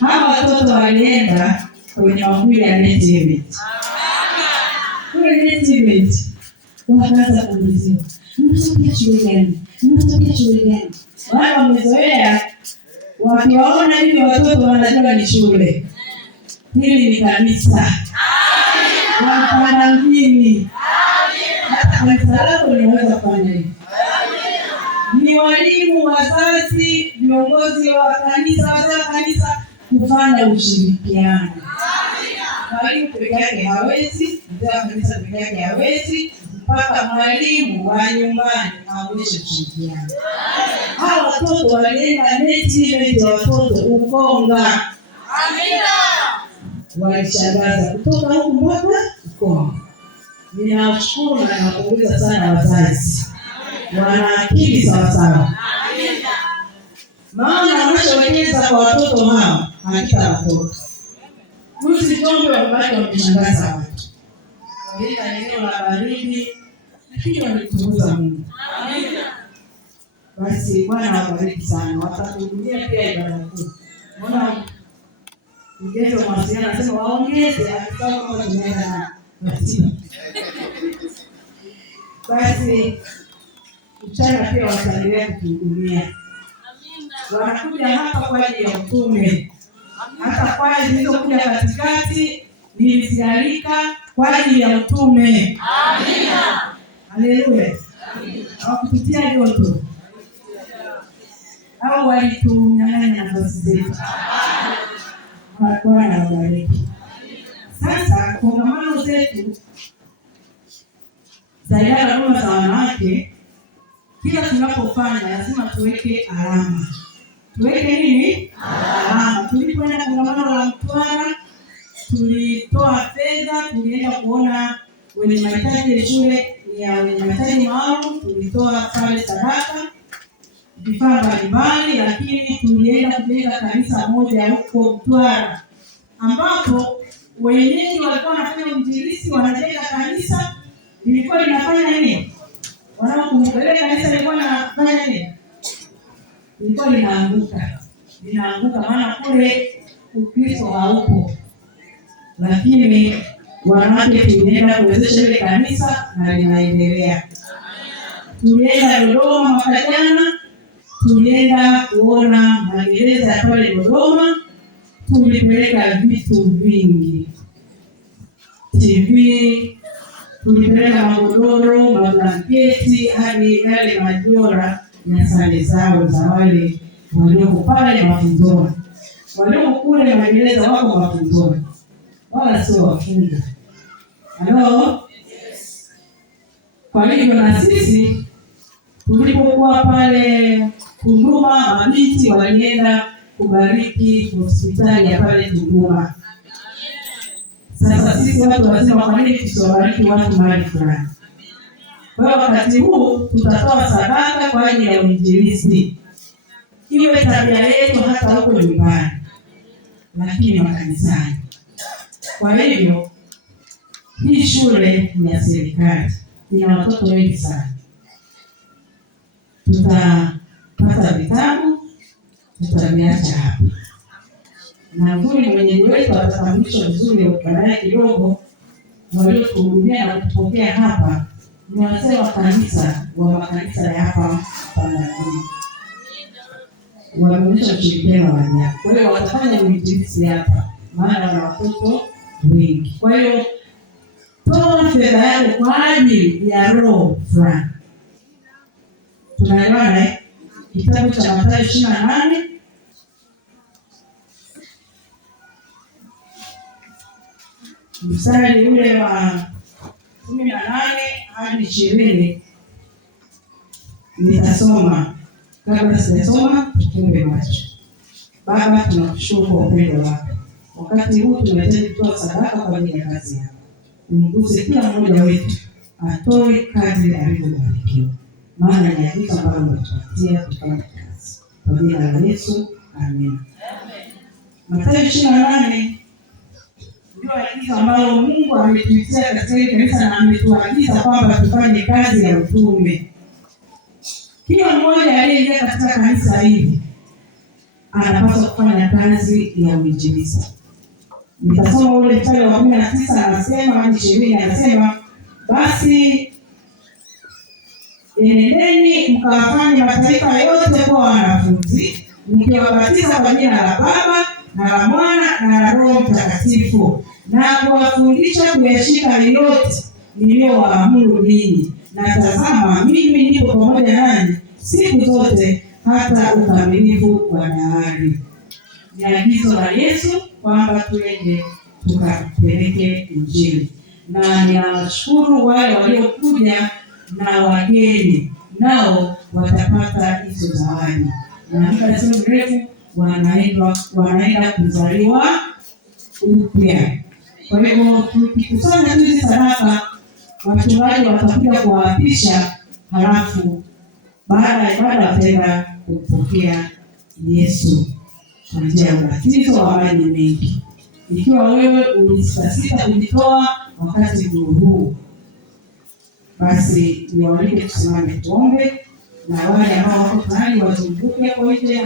Hawa watoto walienda kwenye mahubiri ya Net Event. Kule Net Event wakaanza kuulizwa, mnatokea shule gani? Mnatokea shule gani? Wale wamezoea wakiwaona hivi watoto wanajua ni shule. Hili ni kanisa. Wapanda mjini. Hata kanisa lako linaweza kufanya hivi. Ni walimu, wazazi, viongozi wa kanisa, wazee wa kanisa kufanya ushirikiano. Mwalimu peke yake hawezi, mzee wa kanisa peke yake hawezi, mpaka mwalimu wa nyumbani aonyeshe ushirikiano. Hao watoto walienda Net Event ya watoto Ukonga. Amina. Walishangaza kutoka huku mpaka Ukonga. Ninawashukuru na nawapongeza sana wazazi. Wana akili sawa sawa. Amina. Maana wanachowekeza kwa watoto hao hakika watoto. Juzi Njombe wabaki wameshangaza watu. Walienda eneo la baridi, lakini walitunguza Mungu. Amina. Basi Bwana awabariki sana. Watatuhudumia pia ibada kuu. Mbona mgezo wa mawasiliano anasema waongeze akisema kama tunaenda na ratiba. Basi mchana pia wataendelea kutuhudumia. Amina. Wanakuja hapa kwa ajili ya utume. Hata kwaya zilizokuja katikati nilizialika kwa ajili ya utume. Amina. Haleluya. Hawakupitia joto au walitunyang'anya nafasi zetu. Bwana awabariki. Sasa kongamano zetu za idara huduma za wanawake, kila tunapofanya lazima tuweke alama. Tuweke nini? Alama. Tulipoenda kongamano la Mtwara, tulitoa fedha, tulienda kuona wenye mahitaji shule ya wenye mahitaji maalum, tulitoa pale sadaka, vifaa mbalimbali, lakini tulienda kujenga kanisa moja huko Mtwara, ambapo wenyeji walikuwa wanafanya uinjilisti, wanajenga kanisa, lilikuwa linafanya nini? Wanapokuelekea kanisa lilikuwa linafanya nini? Lilikuwa linaanguka. Linaanguka maana kule Ukristo haupo. Lakini wanawake tulienda kuwezesha ile kanisa na linaendelea. Tulienda Dodoma mwaka jana, tulienda kuona magereza ya pale Dodoma, tulipeleka vitu vingi. TV, tulipeleka magodoro, mablanketi, hadi yale majora na sare zao za wale walioko pale mafunzoni. Walioko kule magereza wako mafunzoni, wala sio wafungwa. Halo? Yes. Kwa hivyo na sisi tulipokuwa pale Tunduma, mabinti walienda kubariki hospitali ya pale Tunduma. Sasa sisi watu wazima kwa nini tusiwabariki watu mahali fulani? Kwa hiyo wakati huu tutatoa sadaka kwa ajili ya uinjilisti. Iwe tabia yetu hata huko nyumbani, lakini makanisani. Kwa hivyo hii shule ni ya serikali, ina watoto wengi sana. Tutapata vitabu, tutaviacha hapa. Na mzuri mwenyeji wetu atatambulishwa vizuri baadaye kidogo. Waliotuhudumia na kutupokea hapa ni wazee wa kanisa wa makanisa ya hapa Panagoni. Wameonyesha ushirikiano wa ajabu. Kwa hiyo watafanya uinjilisti hapa, maana wana watoto wengi. Kwa hiyo toa fedha yako kwa ajili ya roho fulani. Tunaelewana? Kitabu cha Mathayo 28 mstari ule wa 18 hadi 20 nitasoma. Kabla sijasoma tufunge macho. Baba, tunakushukuru kwa upendo wako. Wakati huu tunahitaji kutoa sadaka kwa ajili ya kazi yako. Mguse kila mmoja wetu atoe kadri alivyobarikiwa, maana ni hakika ambayo umetupatia kufanya kazi. Kwa jina la Yesu, amen. Mathayo 28 ndio agizo ambalo Mungu ametuitia katika kanisa na ametuagiza kwamba tufanye kazi ya utume. Kila mmoja aliyeingia katika kanisa hili anapaswa kufanya kazi ya uinjilisti. Nitasoma ule mstari wa 19 anasema hadi 20 anasema, basi enendeni mkawafanye mataifa yote kuwa wanafunzi, mkiwabatiza kwa jina la Baba na la Mwana na la Roho Mtakatifu, na kuwafundisha kuyashika yote niliyowaamuru ninyi, na tazama, mimi nipo pamoja nanyi siku zote hata ukamilifu wa dahari. Ni agizo la Yesu kwamba twende tukapeleke Injili. Na ninawashukuru wale waliokuja na wageni, nao watapata hizo zawadi. Na muda sio mrefu wanaenda kuzaliwa upya. Kwa hivyo tukikusanya hizi sadaka, wachungaji watakuja kuwaapisha, halafu baada ya ibada wataenda kumpokea Yesu kwa njia ya ubatizo wa maji mengi. Ikiwa wewe ulisita kujitoa wakati huu, basi niwaalike tusimame tuombe, na wale ambao wako tayari wazunguke kwa nje.